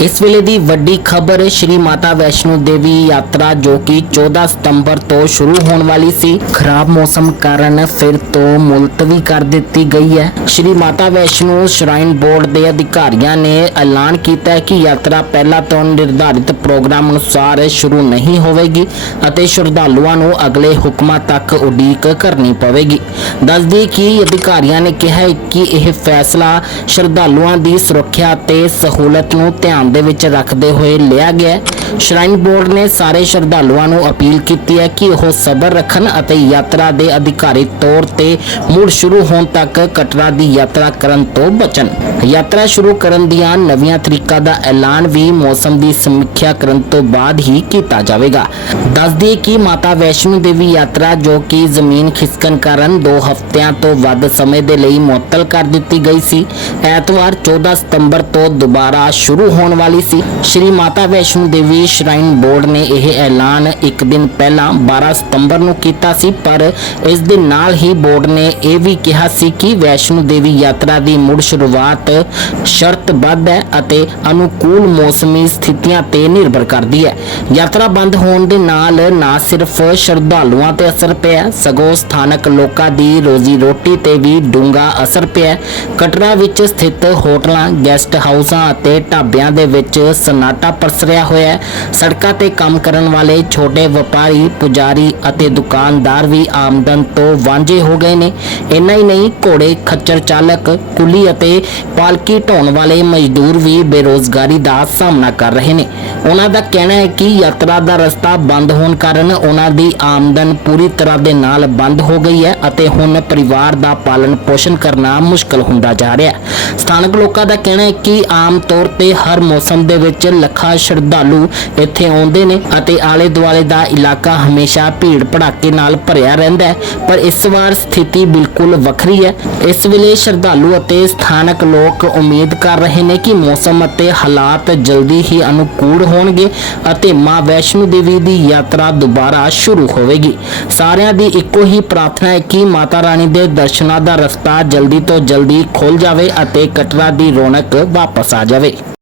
ਇਸ ਵੇਲੇ ਦੀ ਵੱਡੀ ਖਬਰ ਸ਼੍ਰੀ ਮਾਤਾ ਵੈਸ਼ਨੋ ਦੇਵੀ ਯਾਤਰਾ ਜੋ ਕਿ 14 ਸਤੰਬਰ ਤੋਂ ਸ਼ੁਰੂ ਹੋਣ ਵਾਲੀ ਸੀ। ਖਰਾਬ ਮੌਸਮ ਕਾਰਨ ਫਿਰ ਤੋਂ ਮੁਲਤਵੀ ਕਰ ਦਿੱਤੀ ਗਈ ਹੈ। ਸ਼੍ਰੀ ਮਾਤਾ ਵੈਸ਼ਨੋ ਸ਼ਰਾਈਨ ਬੋਰਡ ਦੇ ਅਧਿਕਾਰੀਆਂ ਨੇ ਐਲਾਨ ਕੀਤਾ ਹੈ ਕਿ ਯਾਤਰਾ ਪਹਿਲਾਂ ਤੋਂ ਨਿਰਧਾਰਿਤ ਪ੍ਰੋਗਰਾਮ ਅਨੁਸਾਰ ਸ਼ੁਰੂ ਨਹੀਂ ਹੋਵੇਗੀ ਅਤੇ ਸ਼ਰਧਾਲੂਆਂ ਨੂੰ ਅਗਲੇ ਹੁਕਮਾਂ ਤੱਕ ਉਡੀਕ ਕਰਨੀ ਪਵੇਗੀ। ਦੱਸਦੀ ਕਿ ਅਧਿਕਾਰੀਆਂ ਨੇ ਕਿਹਾ ਕਿ ਇਹ ਫੈਸਲਾ ਸ਼ਰਧਾਲੂਆਂ ਦੀ ਸੁਰੱਖਿਆ ਤੇ ਸਹੂਲਤ ਨੂੰ ਧਿਆਨ ਦੇ ਵਿੱਚ ਰੱਖਦੇ ਹੋਏ ਲਿਆ ਗਿਆ ਸ਼ਰਾਈਨ ਬੋਰਡ ਨੇ ਸਾਰੇ ਸ਼ਰਧਾਲੂਆਂ ਨੂੰ ਅਪੀਲ ਕੀਤੀ ਹੈ ਕਿ ਉਹ ਸਬਰ ਰੱਖਣ ਅਤੇ ਯਾਤਰਾ ਦੇ ਅਧਿਕਾਰੀ ਤੌਰ ਤੇ ਮੁੜ ਸ਼ੁਰੂ ਹੋਣ ਤੱਕ ਕਟਰਾ ਦੀ ਯਾਤਰਾ ਕਰਨ ਤੋਂ ਬਚਣ। ਯਾਤਰਾ ਸ਼ੁਰੂ ਕਰਨ ਦੀਆਂ ਨਵੀਆਂ ਤਰੀਕਾਂ ਦਾ ਐਲਾਨ ਵੀ ਮੌਸਮ ਦੀ ਸਮੀਖਿਆ ਕਰਨ ਤੋਂ ਬਾਅਦ ਹੀ ਕੀਤਾ ਜਾਵੇਗਾ। ਦੱਸ ਦਈਏ ਕਿ ਮਾਤਾ ਵੈਸ਼ਨੋ ਦੇਵੀ ਯਾਤਰਾ, ਜੋ ਕਿ ਜ਼ਮੀਨ ਖਿਸਕਣ ਕਾਰਨ 2 ਹਫ਼ਤਿਆਂ ਤੋਂ ਵੱਧ ਸਮੇਂ ਦੇ ਲਈ ਮੁਅੱਤਲ ਕਰ ਦਿੱਤੀ ਗਈ ਸੀ, ਐਤਵਾਰ 14 ਸਤੰਬਰ ਤੋਂ ਦੁਬਾਰਾ ਸ਼ੁਰੂ ਹੋਣ ਵਾਲੀ ਸੀ। ਸ਼੍ਰੀ ਮਾਤਾ ਵੈਸ਼ਨੋ ਦੇਵੀ ਸ਼ਰਾਈਨ ਬੋਰਡ ਨੇ ਇਹ ਐਲਾਨ ਇੱਕ ਦਿਨ ਪਹਿਲਾਂ 12 ਸਤੰਬਰ ਨੂੰ ਕੀਤਾ ਸੀ, ਪਰ ਇਸ ਦੇ ਨਾਲ ਹੀ ਬੋਰਡ ਨੇ ਇਹ ਵੀ ਕਿਹਾ ਸੀ ਕਿ ਵੈਸ਼ਨੋ ਦੇਵੀ ਯਾਤਰਾ ਦੀ ਮੁੜ ਸ਼ੁਰੂਆਤ ਸ਼ਰਤਬੱਧ ਹੈ ਅਤੇ ਅਨੁਕੂਲ ਮੌਸਮੀ ਸਥਿਤੀਆਂ ਤੇ ਨਿਰਭਰ ਕਰਦੀ ਹੈ। ਯਾਤਰਾ ਬੰਦ ਹੋਣ ਦੇ ਨਾਲ ਨਾ ਸਿਰਫ ਸ਼ਰਧਾਲੂਆਂ ਤੇ ਅਸਰ ਪਿਆ, ਸਗੋਂ ਸਥਾਨਕ ਲੋਕਾਂ ਦੀ ਰੋਜ਼ੀ ਰੋਟੀ ਤੇ ਵੀ ਡੂੰਘਾ ਅਸਰ ਪਿਆ। ਕਟਰਾ ਵਿੱਚ ਸਥਿਤ ਹੋਟਲਾਂ, ਗੈਸਟ ਹਾਊਸਾਂ ਅਤੇ ਢਾਬਿਆਂ ਦੇ ਵਿੱਚ ਸਨਾਟਾ ਪਸਰਿਆ ਹੋਇਆ ਹੈ। ਸੜਕਾਂ ਤੇ ਕੰਮ ਕਰਨ ਵਾਲੇ ਛੋਟੇ ਵਪਾਰੀ, ਪੁਜਾਰੀ ਅਤੇ ਦੁਕਾਨਦਾਰ ਵੀ ਆਮਦਨ ਤੋਂ ਵਾਂਝੇ ਹੋ ਗਏ ਨੇ। ਇੰਨਾ ਹੀ ਨਹੀਂ, ਘੋੜੇ, ਖੱਚਰ ਚਾਲਕ, ਕੁਲੀ ਅਤੇ ਪਾਲਕੀ ਢੋਣ ਵਾਲੇ ਮਜ਼ਦੂਰ ਵੀ ਬੇਰੋਜ਼ਗਾਰੀ ਦਾ ਸਾਹਮਣਾ ਕਰ ਰਹੇ ਨੇ। ਉਹਨਾਂ ਦਾ ਕਹਿਣਾ ਹੈ ਕਿ ਯਾਤਰਾ ਦਾ ਰਸਤਾ ਬੰਦ ਹੋਣ ਕਾਰਨ ਉਹਨਾਂ ਦੀ ਆਮਦਨ ਪੂਰੀ ਤਰ੍ਹਾਂ ਦੇ ਨਾਲ ਬੰਦ ਹੋ ਗਈ ਹੈ ਅਤੇ ਹੁਣ ਪਰਿਵਾਰ ਦਾ ਪਾਲਣ ਪੋਸ਼ਣ ਕਰਨਾ ਮੁਸ਼ਕਲ ਹੁੰਦਾ ਜਾ ਰਿਹਾ ਹੈ। ਸਥਾਨਕ ਲੋਕਾਂ ਦਾ ਕਹਿਣਾ ਹੈ ਕਿ ਆਮ ਤੌਰ ਤੇ ਹਰ ਮੌਸਮ ਦੇ ਵਿੱਚ ਲੱਖਾਂ ਸ਼ਰਧਾਲੂ ਇੱਥੇ ਆਉਂਦੇ ਨੇ ਅਤੇ ਆਲੇ ਦੁਆਲੇ ਦਾ ਇਲਾਕਾ ਹਮੇਸ਼ਾ ਭੀੜ ਭੜਾਕੇ ਨਾਲ ਭਰਿਆ ਰਹਿੰਦਾ ਹੈ। ਪਰ ਇਸ ਵਾਰ ਸਥਿਤੀ ਬਿਲਕੁਲ ਵੱਖਰੀ ਹੈ। ਇਸ ਵੇਲੇ ਸ਼ਰਧਾਲੂ ਅਤੇ ਸਥਾਨਕ ਲੋਕ ਉਮੀਦ ਕਰ ਰਹੇ ਨੇ ਕਿ ਮੌਸਮ ਅਤੇ ਹਾਲਾਤ ਜਲਦੀ ਹੀ ਅਨੁਕੂਲ ਹੋਣਗੇ ਅਤੇ ਮਾਂ ਵੈਸ਼ਨੋ ਦੇਵੀ ਦੀ ਯਾਤਰਾ ਦੁਬਾਰਾ ਸ਼ੁਰੂ ਹੋਵੇਗੀ। ਸਾਰਿਆਂ ਦੀ ਇੱਕੋ ਹੀ ਪ੍ਰਾਰਥਨਾ ਹੈ ਕਿ ਮਾਤਾ ਰਾਣੀ ਦੇ ਦਰਸ਼ਨਾਂ ਦਾ ਰਸਤਾ ਜਲਦੀ ਤੋਂ ਜਲਦੀ ਖੁੱਲ ਜਾਵੇ ਅਤੇ ਕਟਰਾ ਦੀ ਰੌਣਕ ਵਾਪਸ ਆ ਜਾਵੇ।